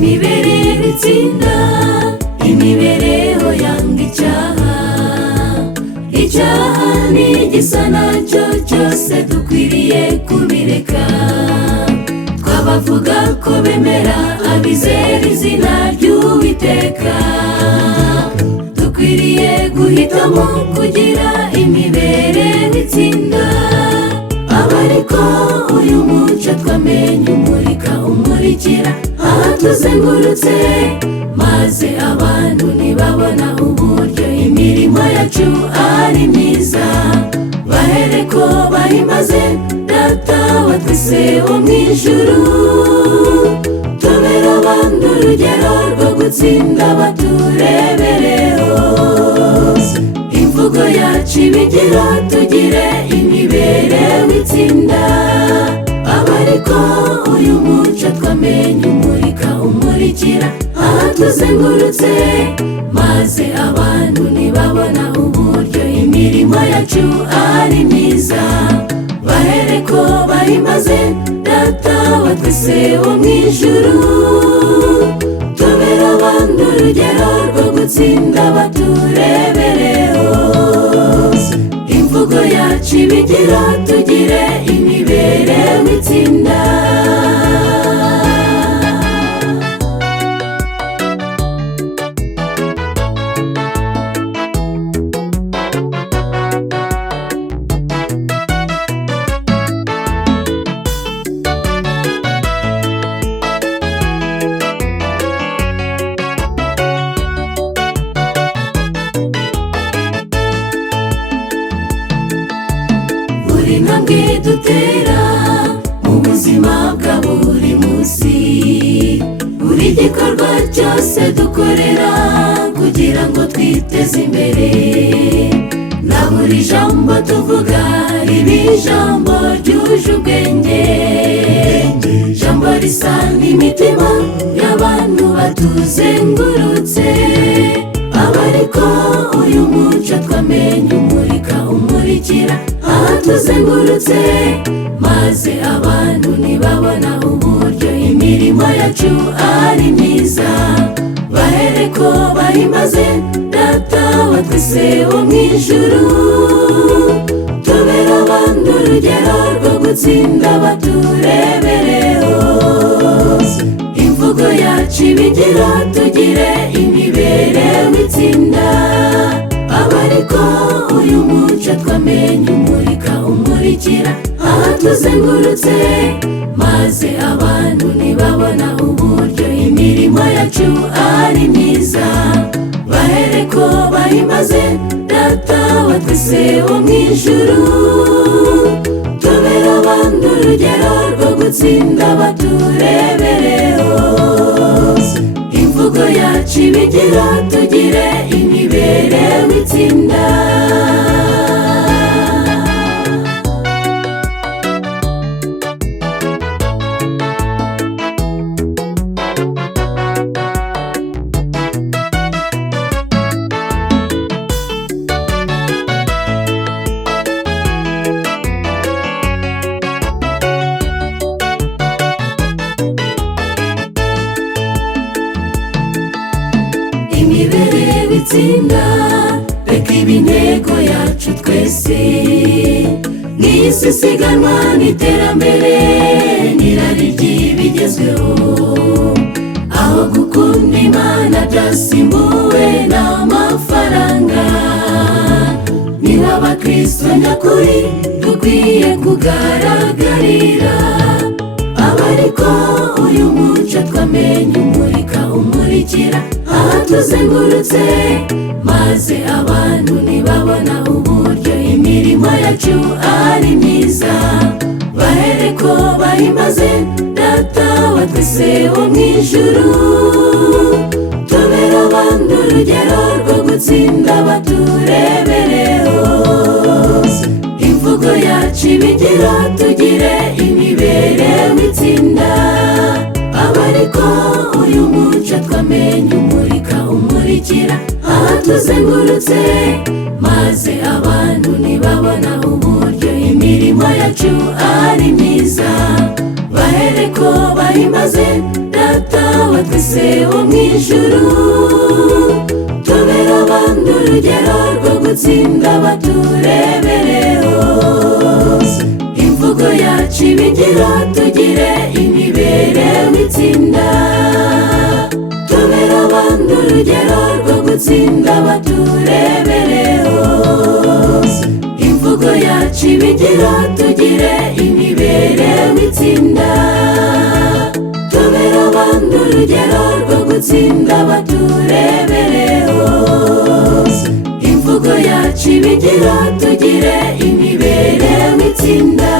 imibereho itsinda, imibereho yanga icyaha. Icyaha ni igisa nacyo cyose dukwiriye kubireka. Twabavuga ko bemera abizera izina ry'Uwiteka. Dukwiriye guhitamo kugira imibereho itsinda. Abariko uyu muco twamenye umurika umurikira ahatuzengurutse, maze abantu nibabona uburyo imirimo yacu ari myiza, bahereko bahimaze Data wa twese wo mw'ijuru. Tubere abandi urugero rwo gutsinda baturebereho. Imvugo yacu ibigira tugire imibereho itsinda. Abariko uyu muco twamenye umurika umurikira ahatuzengurutse, maze abantu nibabona uburyo imirimo yacu ari myiza, bahereko bahimaze Data wa twese wo mw'ijuru. Tubere abandi urugero rwo gutsinda baturebereho. Imvugo yacu ibigira tugire imibereho itsinda. Buri ntambwe dutera mu buzima bwa buri munsi, buri gikorwa cyose dukorera kugira ngo twiteze imbere, na buri jambo tuvuga ribe ijambo ryuje ubwenge, jambo risa n'imitima y'abantu batuzengurutse. Abariko uyu muco twamenye umurika umurikira ahatuzengurutse, maze abantu nibabona uburyo imirimo yacu ari myiza, bahereko bahimaze Data wa twese wo mw'ijuru. Tubere abandi urugero rwo gutsinda baturebereho. Imvugo yacu ibigira tugire imibereho itsinda. Abariko uyu muco twamenye umurika umurikira ahatuzengurutse, maze abantu nibabona uburyo imirimo yacu ari myiza, bahereko bahimaze Data wa twese wo mw'ijuru. Tubere abandi urugero rwo gutsinda baturebereho. Imvugo yacu ibigira tugire imibereho itsinda. Imibereho itsinda, reka ibe intego yacu twese. N'isi isiganwa n'iterambere n'irari ry'ibigezweho, aho gukunda Imana byasimbuwe n'amafaranga. Niho abakristo nyakuri dukwiye kugaragarira. Abariko uyu muco twamenye umurika umurikira ahatuzengurutse, maze abantu nibabona uburyo imirimo yacu ari myiza, bahereko bahimaze Data wa twese wo mw'ijuru. Tubere abandi urugero rwo gutsinda baturebereho. Imvugo yacu ibigira tugire imibereho itsinda. Abariko uyu muco twamenye umurika umurikira ahatuzengurutse, maze abantu nibabona uburyo imirimo yacu ari myiza, bahereko bahimaze Data wa twese wo mu ijuru, tubere abandi urugero rwo gutsinda baturebereho. Imvugo yacu ibingiro, tugire imibereho itsinda, tubere abandi urugero rwo gutsinda baturebereho. Imvugo yacu ibingiro, tugire imibereho itsinda, tubere abandi urugero rwo gutsinda baturebereho. Imvugo yacu ibingiro, tugire imibereho itsinda.